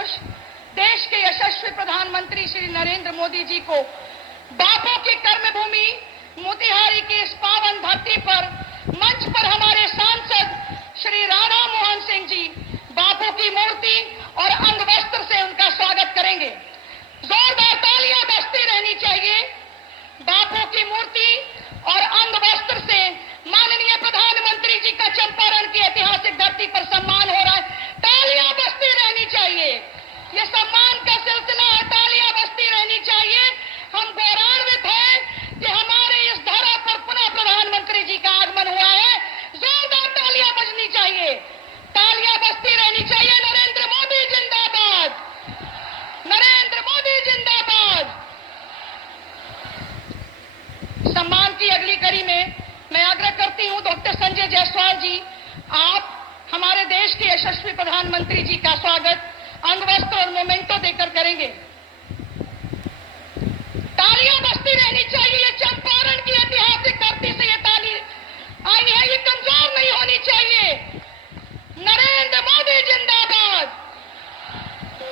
पुरुष, देश के यशस्वी प्रधानमंत्री श्री नरेंद्र मोदी जी को बापू की कर्मभूमि मोतिहारी की इस पावन धरती पर मंच पर हमारे सांसद श्री राधा मोहन सिंह जी बापू की मूर्ति और अंग वस्त्र से उनका स्वागत करेंगे। जोरदार तालियां बजती रहनी चाहिए। बापू की मूर्ति और अंग वस्त्र से माननीय प्रधानमंत्री जी का चंपारण की ऐतिहासिक धरती पर सम्मान हो रहा है। तालियां बजती रहनी चाहिए। ये सम्मान का सिलसिला है, तालियां बजती रहनी चाहिए। हम गौरवान्वित हैं कि हमारे इस धरा पर पुनः प्रधानमंत्री जी का आगमन हुआ है। जोरदार तालियां बजनी चाहिए, तालियां बजती रहनी चाहिए। नरेंद्र मोदी जिंदाबाद, नरेंद्र मोदी जिंदाबाद। सम्मान की अगली कड़ी में मैं आग्रह करती हूं डॉक्टर संजय जायसवाल जी, आप हमारे देश के यशस्वी प्रधानमंत्री जी का स्वागत अंग वस्त्र और मोमेंटो देकर करेंगे। तालियां बजती रहनी चाहिए। ये चंपारण की ऐतिहासिक धरती से ये ताली आई है, ये कमजोर नहीं होनी चाहिए। नरेंद्र मोदी जिंदाबाद,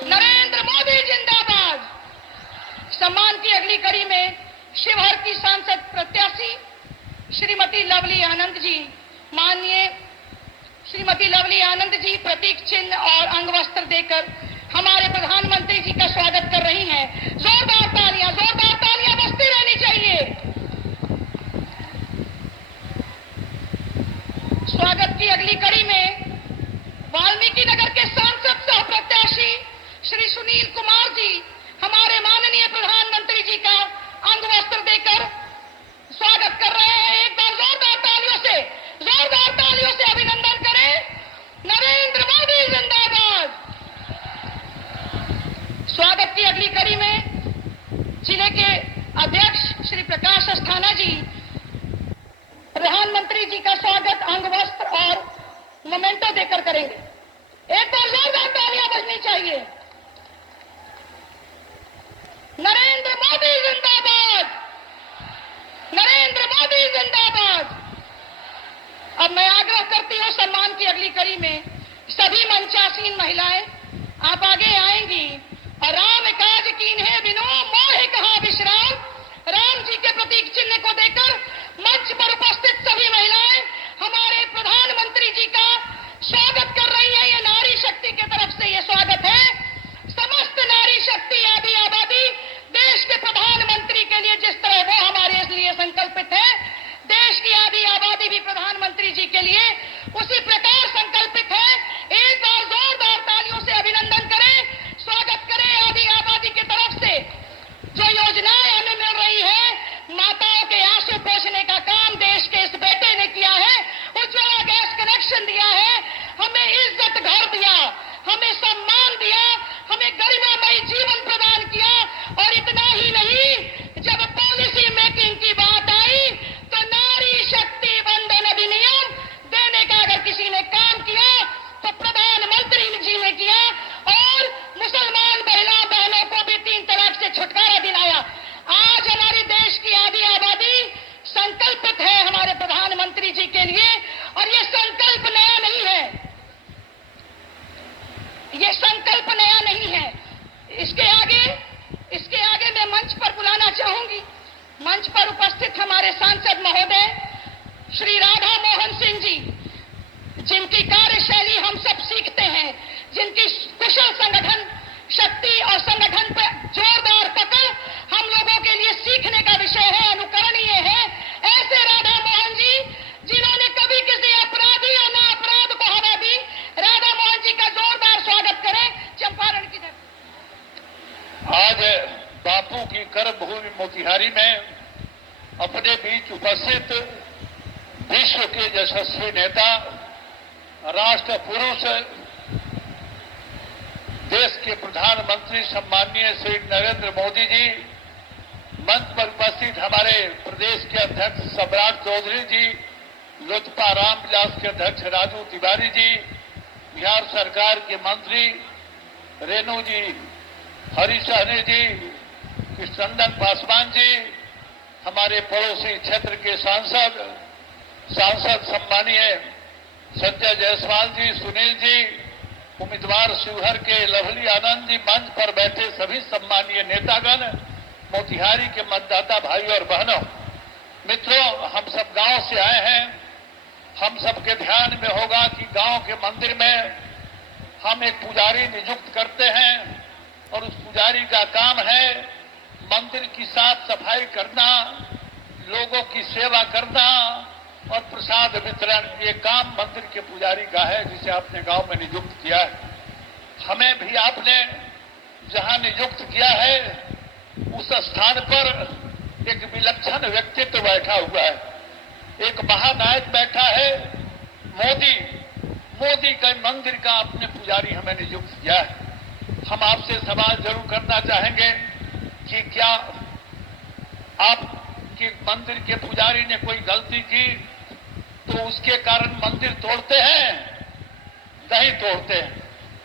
नरेंद्र मोदी जिंदाबाद। सम्मान की अगली कड़ी में शिवहर की सांसद प्रत्याशी श्रीमती लवली आनंद जी, माननीय श्रीमती लवली आनंद जी प्रतीक चिन्ह और अंग वस्त्र देकर हमारे प्रधानमंत्री जी का स्वागत कर रही हैं। जोरदार तालियां बजती रहनी चाहिए। स्वागत की अगली कड़ी में वाल्मीकि नगर के सांसद सह प्रत्याशी श्री सुनील कुमार जी हमारे माननीय प्रधानमंत्री जी का अंग वस्त्र देकर स्वागत कर रहे हैं। एक बार जोरदार तालियों से अभिनंदन करें। नरेंद्र मोदी जिंदाबाद। स्वागत की अगली कड़ी में जिले के अध्यक्ष श्री प्रकाश अस्थाना जी प्रधानमंत्री जी का स्वागत अंग वस्त्र और मोमेंटो देकर करेंगे। एक बार जोरदार तालियां बजनी चाहिए। नरेंद्र मोदी जिंदाबाद, नरेंद्र मोदी जिंदाबाद। अब मैं आग्रह करती हूं सम्मान की अगली कड़ी में सभी मंचासीन महिलाएं आप आगे आएंगी और राम काज कीन्हे बिनो मोहे कहा विश्राम, राम जी के प्रतीक चिन्ह को देकर मंच पर उपस्थित सभी महिलाएं हमारे प्रधानमंत्री जी का स्वागत कर रही है। ये नारी शक्ति की तरफ से ये स्वागत है। समस्त नारी शक्ति आदि आबादी देश के प्रधानमंत्री के लिए जिस तरह वो हमारे लिए संकल्पित है, देश की आधी आबादी भी प्रधानमंत्री जी के लिए उसी प्रकार संकल्पित है। एक बार जोरदार तालियों से अभिनंदन करें, स्वागत करें आधी आबादी की तरफ से। जो योजनाएं हमें मिल रही है, माताओं के आंसू पोंछने का काम देश के इस बेटे ने किया है। उज्ज्वला गैस कनेक्शन दिया है, हमें इज्जत घर दिया, हमें सम्मान दिया, हमें गरिमामयी जीवन प्रदान किया। और इतना ही नहीं, जब पॉलिसी मेकिंग की बात आई तो नारी शक्ति वंदन अधिनियम देने का अगर किसी ने काम किया तो प्रधानमंत्री जी ने किया। और मुसलमान बहनों को भी 3 तलाक से छुटकारा दिलाया। आज हमारे देश की आधी आबादी संकल्पित है हमारे प्रधानमंत्री जी के लिए। और ये संकल्प नया नहीं है, ये संकल्प नया नहीं है। इसके आगे मैं मंच पर बुलाना चाहूंगी, मंच पर उपस्थित हमारे सांसद महोदय श्री राधा मोहन सिंह जी, जिनकी कार्यशैली हम सब सीखते हैं, जिनकी कुशल संगठन शक्ति और संगठन पर जोरदार पकड़ हम लोगों के लिए सीखने का विषय है, अनुकरणीय है। ऐसे राधा मोहन जी जिन्होंने कभी किसी अपराधी या ना अपराध को हवा दी, राधा मोहन जी का जोरदार स्वागत करें चंपारण की धरती। आज बापू की कर्मभूमि मोतिहारी में अपने बीच उपस्थित विश्व के यशस्वी नेता, राष्ट्र पुरुष, देश के प्रधानमंत्री सम्माननीय श्री नरेंद्र मोदी जी, मंच पर उपस्थित हमारे प्रदेश के अध्यक्ष सम्राट चौधरी जी, लोजपा रामविलास के अध्यक्ष राजू तिवारी जी, बिहार सरकार के मंत्री रेणु जी, हरीश सहनी जी, कृष्णनंदन पासवान जी, हमारे पड़ोसी क्षेत्र के सांसद सम्मानीय संजय जायसवाल जी, सुनील जी, उम्मीदवार शिवहर के लवली आनंद जी, मंच पर बैठे सभी सम्मानीय नेतागण, मोतिहारी के मतदाता भाई और बहनों, मित्रों, हम सब गांव से आए हैं। हम सबके ध्यान में होगा कि गांव के मंदिर में हम एक पुजारी नियुक्त करते हैं और उस पुजारी का काम है मंदिर की साफ सफाई करना, लोगों की सेवा करना और प्रसाद वितरण। ये काम मंदिर के पुजारी का है जिसे आपने गांव में नियुक्त किया है। हमें भी आपने जहां नियुक्त किया है उस स्थान पर एक विलक्षण व्यक्तित्व बैठा हुआ है, एक महानायक बैठा है। मोदी के मंदिर का अपने पुजारी हमें नियुक्त किया है। हम आपसे सवाल जरूर करना चाहेंगे कि क्या आपके मंदिर के पुजारी ने कोई गलती की तो उसके कारण मंदिर तोड़ते हैं? नहीं तोड़ते हैं।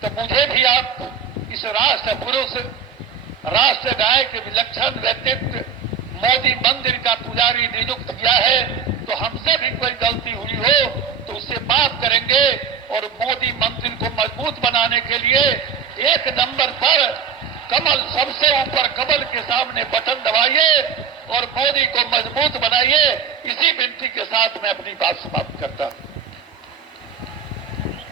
तो मुझे भी आप इस राष्ट्र पुरुष, राष्ट्र नायक, विलक्षण व्यक्तित्व मोदी मंदिर का पुजारी नियुक्त किया है, तो हमसे भी कोई गलती हुई हो तो उसे माफ करेंगे और मोदी मंदिर को मजबूत बनाने के लिए एक नंबर पर कमल, सबसे ऊपर कमल के सामने बटन दबाइए और मोदी को मजबूत बनाइए। इसी विनती के साथ मैं अपनी बात समाप्त करता हूं।